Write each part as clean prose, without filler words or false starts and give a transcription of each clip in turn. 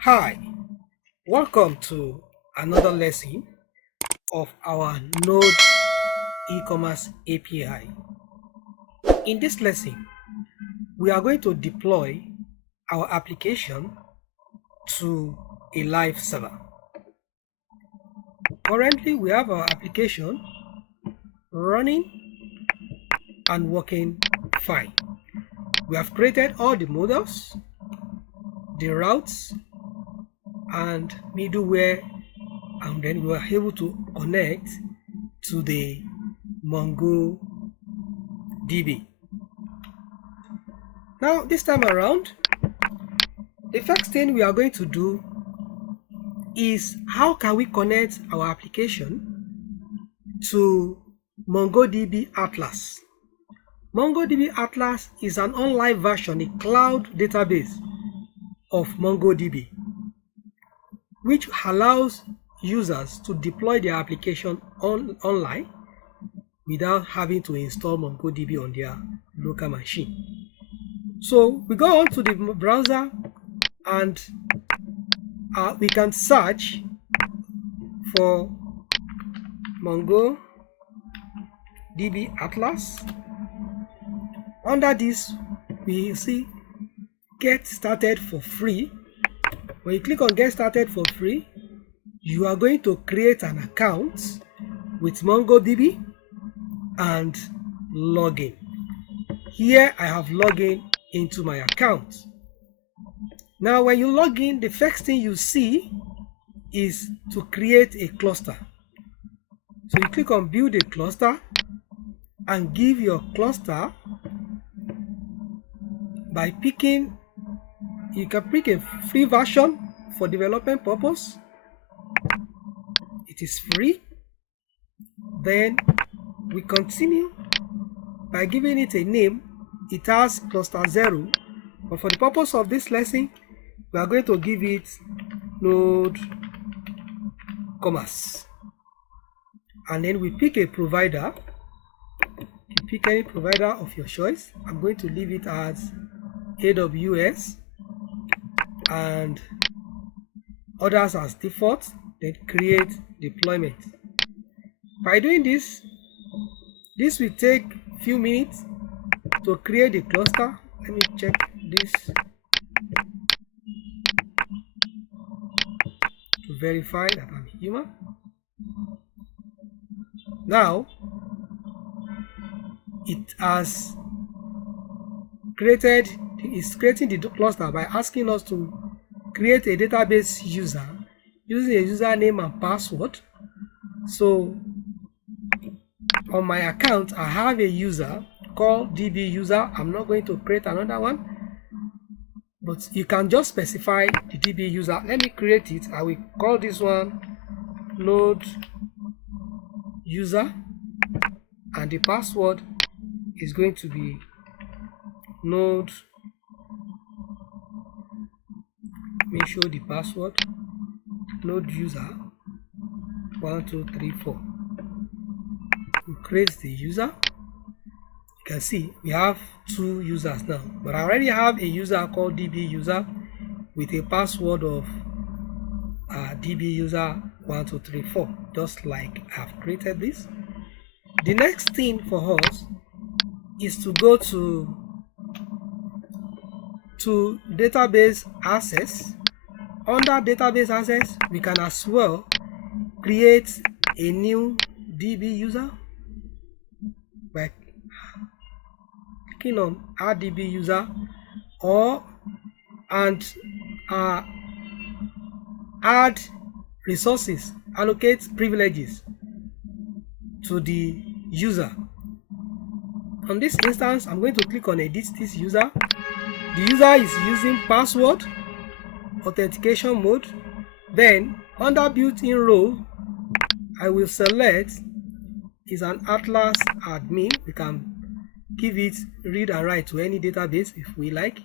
Hi, welcome to another lesson of our Node eCommerce API. In this lesson, we are going to deploy our application to a live server. Currently, we have our application running and working fine. We have created all the models, the routes, and middleware, and then we were able to connect to the mongodb. Now, this time around, the first thing we are going to do is how can we connect our application to mongodb Atlas. MongoDB Atlas is an online version, a cloud database of MongoDB, which allows users to deploy their application online without having to install MongoDB on their local machine. So we go on to the browser and we can search for MongoDB Atlas. Under this, we see Get Started for Free. When you click on Get Started for Free, you are going to create an account with MongoDB and log in. Here I have logged in into my account. Now when you log in, the first thing you see is to create a cluster. So you click on Build a Cluster and give your cluster by picking, you can pick a free version for development purpose. It is free. Then we continue by giving it a name. It has cluster 0, but for the purpose of this lesson, we are going to give it NodeCommerce. And then we pick a provider. You pick any provider of your choice. I'm going to leave it as AWS and others as default, then create deployment. By doing this will take a few minutes to create the cluster. Let me check this to verify that I'm human. Now it has created, is creating the cluster by asking us to create a database user using a username and password. So on my account, I have a user called DB user. I'm not going to create another one, but you can just specify the DB user. Let me create it. I will call this one Node user, and the password is going to be Node. Let me show the password. Node user 1234. We create the user. You can see we have two users now, but I already have a user called DB user with a password of DB user 1234, just like I've created this. The next thing for us is to go to database access. Under database access, we can as well create a new DB user by clicking on add DB user, and add resources, allocate privileges to the user. On this instance, I'm going to click on edit this user. The user is using password authentication mode. Then under built-in role, I will select is an Atlas admin. We can give it read and write to any database if we like,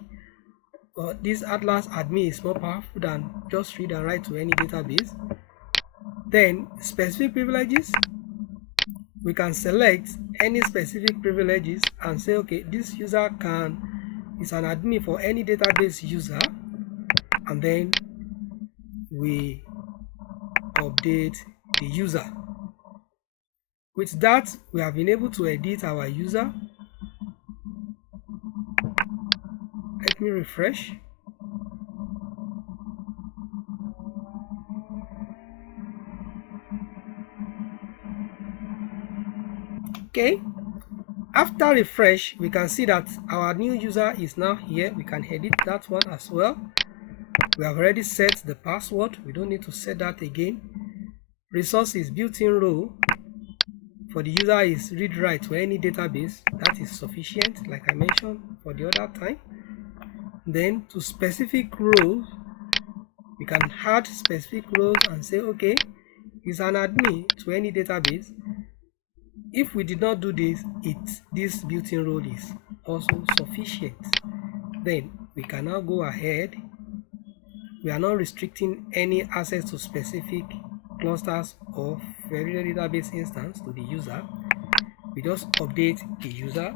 but this Atlas admin is more powerful than just read and write to any database. Then specific privileges, we can select any specific privileges and say, okay, this user is an admin for any database user, and then we update the user. With that, we have been able to edit our user. Let me refresh. Okay, after refresh, we can see that our new user is now here. We can edit that one as well. We have already set the password. We don't need to set that again. Resources, built-in role for the user is read-write to any database. That is sufficient, like I mentioned for the other time. Then to specific roles, we can add specific roles and say, okay, is an admin to any database. If we did not do this, this built-in role is also sufficient. Then we can now go ahead. We are not restricting any access to specific clusters of every database instance to the user. We just update the user.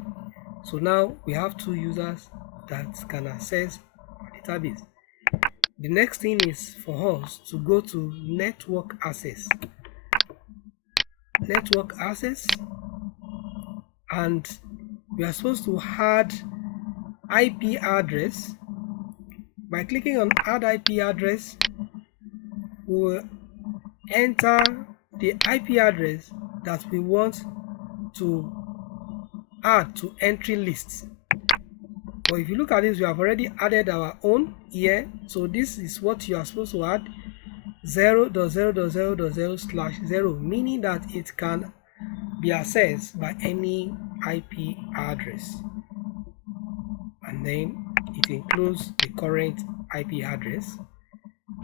So now we have two users that can access our database. The next thing is for us to go to network access. Network access, and we are supposed to add IP address. By clicking on add IP address, we will enter the IP address that we want to add to entry lists. But if you look at this, we have already added our own here. So this is what you are supposed to add, 0.0.0.0/0, meaning that it can be accessed by any IP address, and then it includes the current IP address.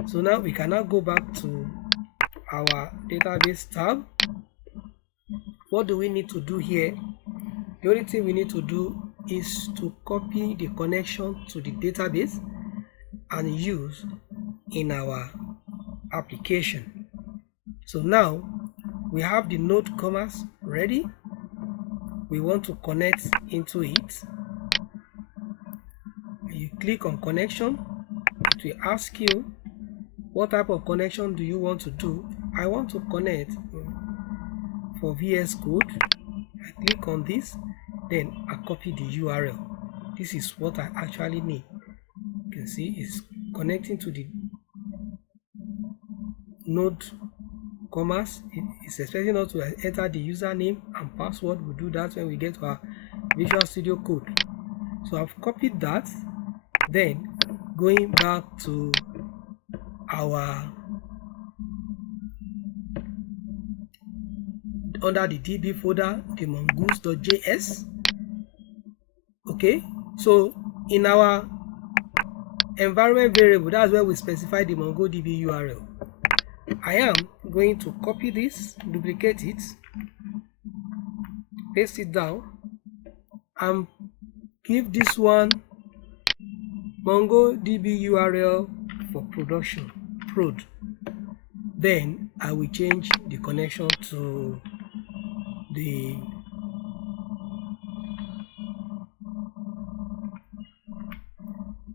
So now we can now go back to our database tab. What do we need to do here? The only thing we need to do is to copy the connection to the database and use in our application. So now we have the NodeCommerce ready. We want to connect into it. You click on connection. It will ask you what type of connection do you want to do. I want to connect for VS Code. I click on this, then I copy the URL. This is what I actually need. You can see it's connecting to the NodeCommerce. It's expecting us to enter the username and password. We'll do that when we get to our Visual Studio Code. So I've copied that. Then going back to our under the DB folder, the mongoose.js. Okay, so in our environment variable, that's where we specify the mongodb URL. I am going to copy this, duplicate it, paste it down, and give this one mongodb URL for production prod. Then I will change the connection to the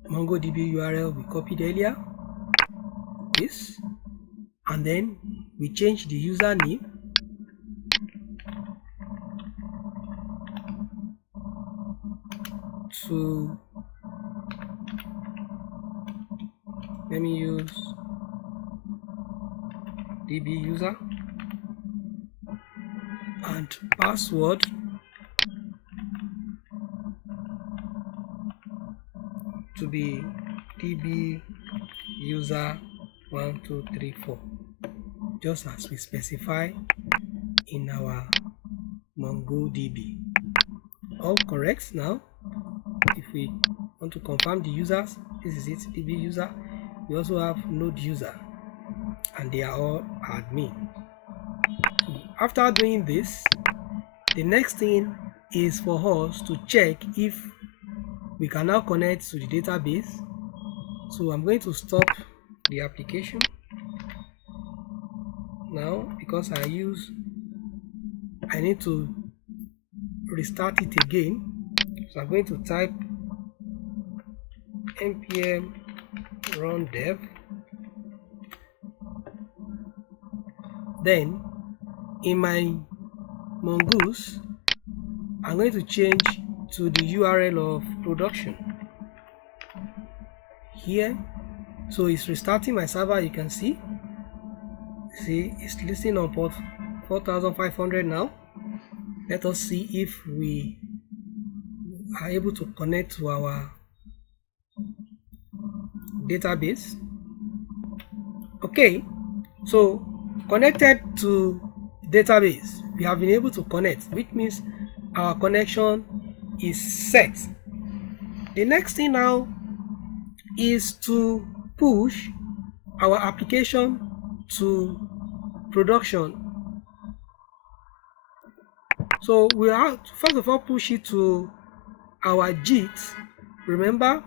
mongodb URL we copied earlier, this, and then we change the username to, let me use db user, and password to be db user 1234, just as we specify in our mongodb. All correct. Now if we want to confirm the users, this is it, db user. We also have node user, and they are all admin. After doing this, the next thing is for us to check if we can now connect to the database. So I'm going to stop the application now because I need to restart it again. So I'm going to type npm run dev Then in my Mongoose, I'm going to change to the URL of production here. So it's restarting my server. You can see it's listing on port 4500 now. Let us see if we are able to connect to our database. Okay, so connected to database, we have been able to connect, which means our connection is set. The next thing now is to push our application to production. So we have to first of all push it to our Git. Remember,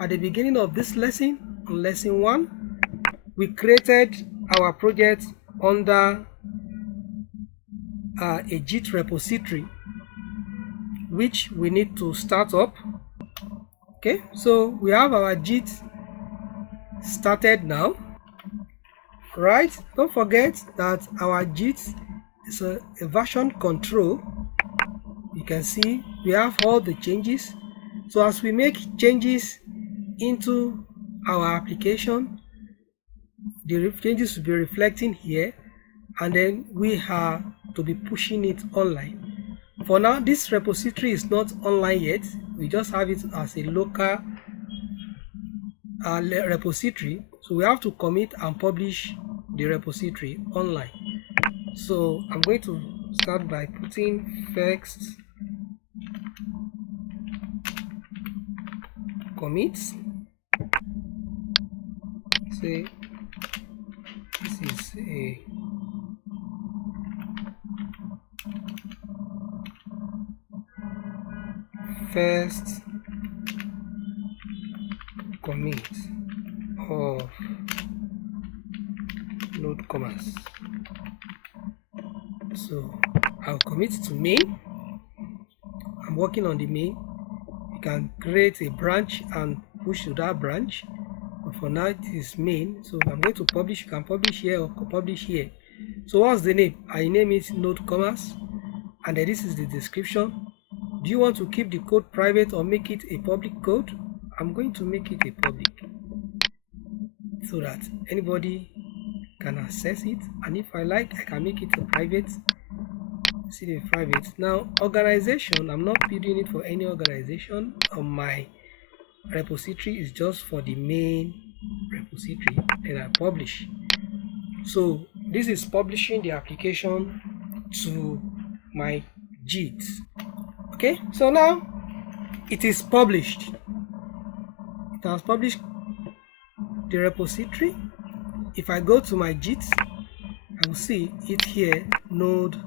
at the beginning of this lesson, on lesson 1, we created our project under a Git repository, which we need to start up. Okay, so we have our Git started now, right? Don't forget that our Git is a version control. You can see we have all the changes. So as we make changes into our application, the changes will be reflecting here, and then we have to be pushing it online. For now, this repository is not online yet. We just have it as a local repository. So we have to commit and publish the repository online. So I'm going to start by putting first commit. Say this is a first commit of NodeCommerce. So I'll commit to main. I'm working on the main. You can create a branch and push to that branch, but for now it is main. So I'm going to publish. You can publish here or publish here. So what's the name? I name it NodeCommerce, and then this is the description. Do you want to keep the code private or make it a public code? I'm going to make it a public so that anybody can access it, and if I like, I can make it a private. See the private. Now organization, I'm not building it for any organization on my repository. Is just for the main repository, and I publish. So this is publishing the application to my Git. Okay, so now it is published. It has published the repository. If I go to my Git, I will see it here, Node.js,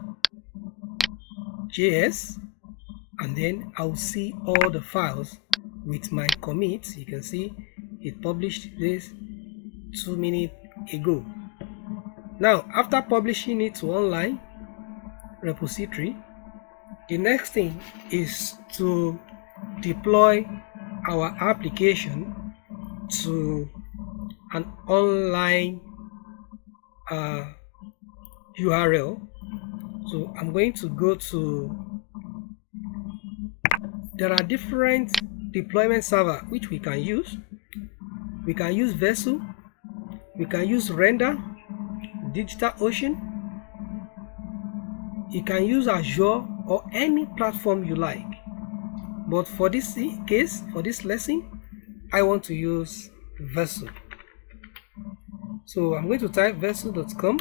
and then I will see all the files with my commits. You can see it published this 2 minutes ago. Now, after publishing it to online repository, the next thing is to deploy our application to an online URL. So I'm going to go to, there are different deployment server which we can use. We can use Vessel, we can use Render, DigitalOcean, you can use Azure or any platform you like. But for this case, for this lesson, I want to use Vessel. So I'm going to type vessel.com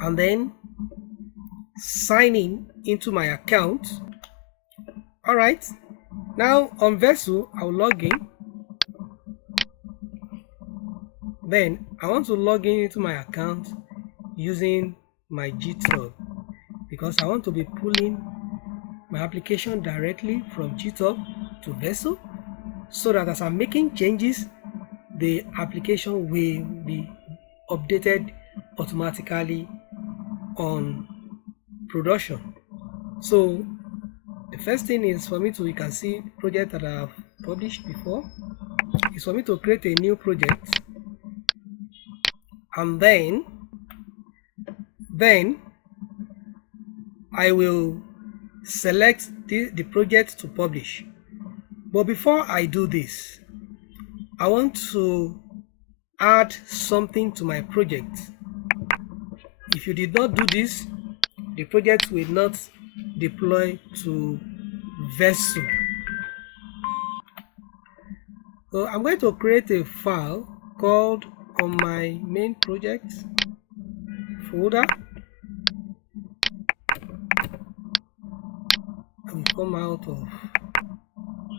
and then sign in into my account. Alright, now on Vessel, I'll log in. Then I want to log in into my account using my GitHub, because I want to be pulling my application directly from GitHub to Vessel, so that as I'm making changes, the application will be updated automatically on production. So the first thing is for me to, you can see project that I have published before, is for me to create a new project, and then Then I will select the project to publish. But before I do this, I want to add something to my project. If you did not do this, the project will not deploy to Vessel. So I'm going to create a file called on my main project folder. I will come out of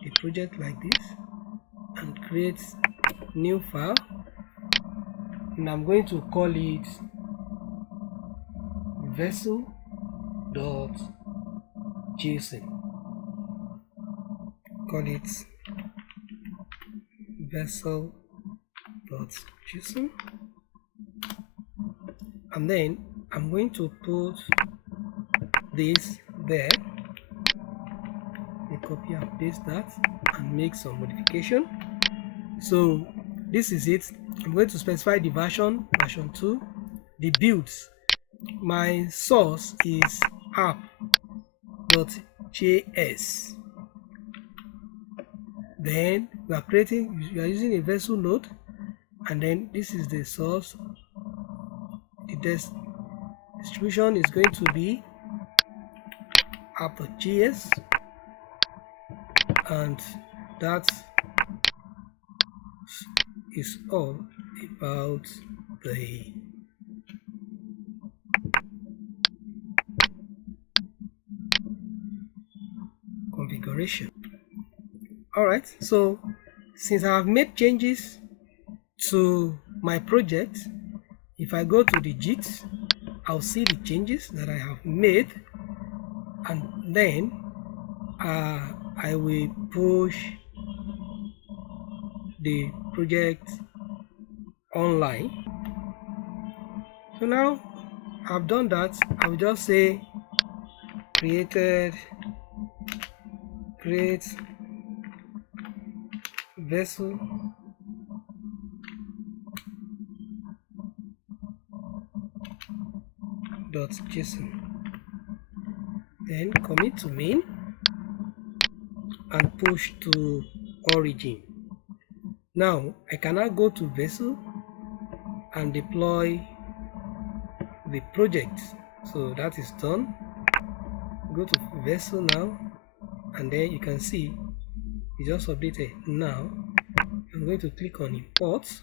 the project like this and create new file, and I'm going to call it vessel.json. Call it vessel.json, and then I'm going to put this there. I copy and paste that and make some modification. So this is it. I'm going to specify the version 2, the builds. My source is app.js. Then we are using a vessel node, and then this is the source. The distribution is going to be app.js, and that is all about the configuration. Alright, so since I have made changes to my project, if I go to the Git, I'll see the changes that I have made, and then I will push the project online. So now I've done that. I will just say create vessel.json, then commit to main and push to origin. Now I can now go to Vessel and deploy the project. So that is done. Go to Vessel now, and then you can see it just updated. Now I'm going to click on import,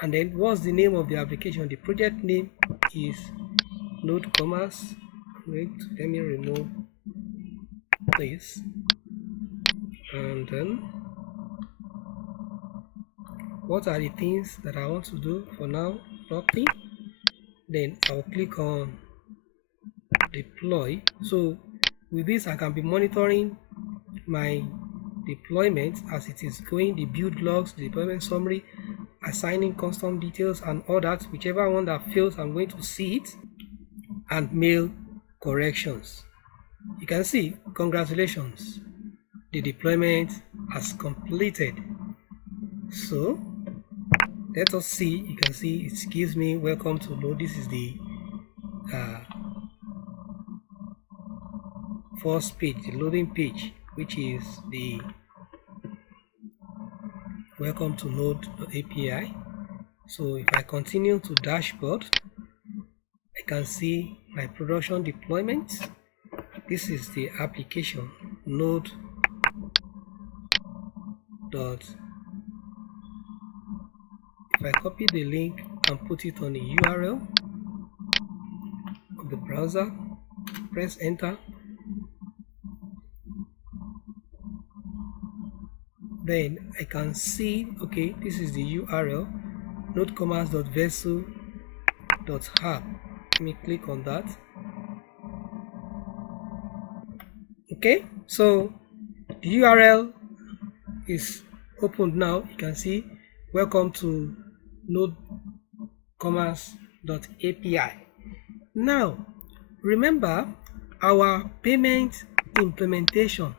and then what's the name of the application? The project name is NodeCommerce. Wait, let me remove this, and then what are the things that I want to do? For now, nothing. Then I'll click on deploy. So with this I can be monitoring my deployment as it is going, the build logs, the deployment summary, assigning custom details and all that. Whichever one that fails, I'm going to see it and mail corrections. You can see, congratulations, the deployment has completed. So let us see. You can see it gives me welcome to Node. This is the first page, the loading page, which is the welcome to Node API. So if I continue to dashboard, I can see my production deployment. This is the application Node. If I copy the link and put it on the URL of the browser, press enter, then I can see, okay, this is the URL, nodecommerce.vessel.app. Let me click on that. Okay, so the URL is opened now. You can see welcome to NodeCommerce API. Now remember our payment implementation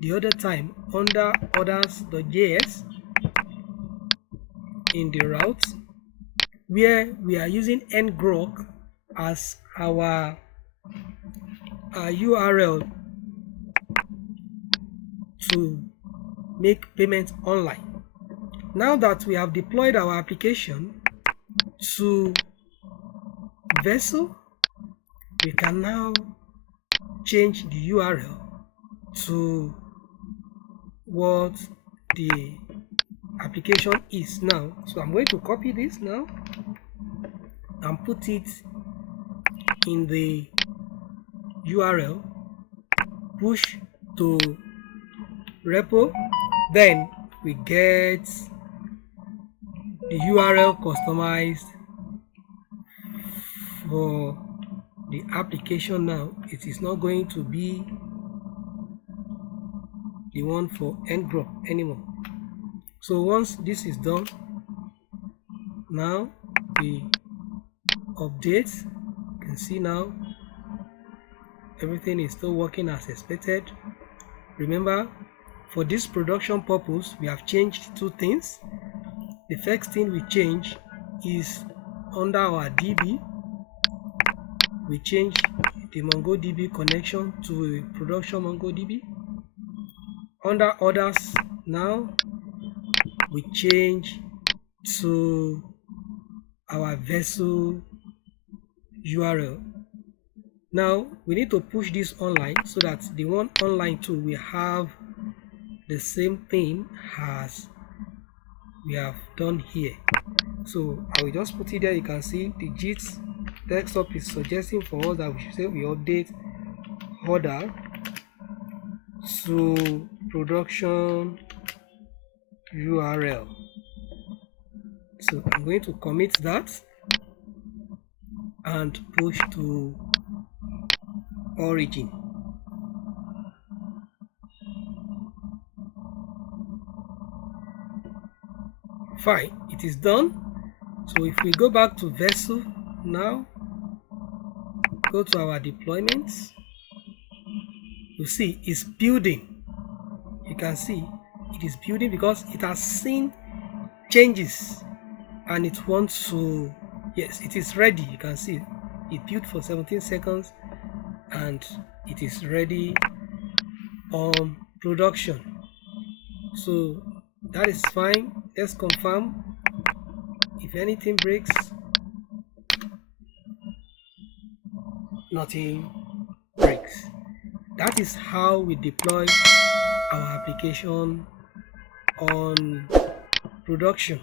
the other time under others.js in the route where we are using ngrok as our URL to make payments online. Now that we have deployed our application to Vessel, we can now change the URL to what the application is now. So I'm going to copy this now and put it in the URL, push to repo, then we get the URL customized for the application. Now it is not going to be the one for ngrok anymore. So once this is done, now we update. You can see now everything is still working as expected. Remember, for this production purpose, we have changed two things. The first thing we change is under our DB, we change the mongodb connection to a production mongodb. Under others, now we change to our Vessel URL. Now we need to push this online so that the one online too will have the same thing as we have done here. So I will just put it there. You can see the JIT desktop is suggesting for us that we should say we update order to production URL. So I'm going to commit that and push to origin. Fine, it is done. So if we go back to Vessel now, go to our deployments, you see it's building. You can see it is building because it has seen changes and it wants to, yes, it is ready. You can see it built for 17 seconds and it is ready on production. So that is fine. Let's confirm. If anything breaks, nothing breaks. That is how we deploy our application on production.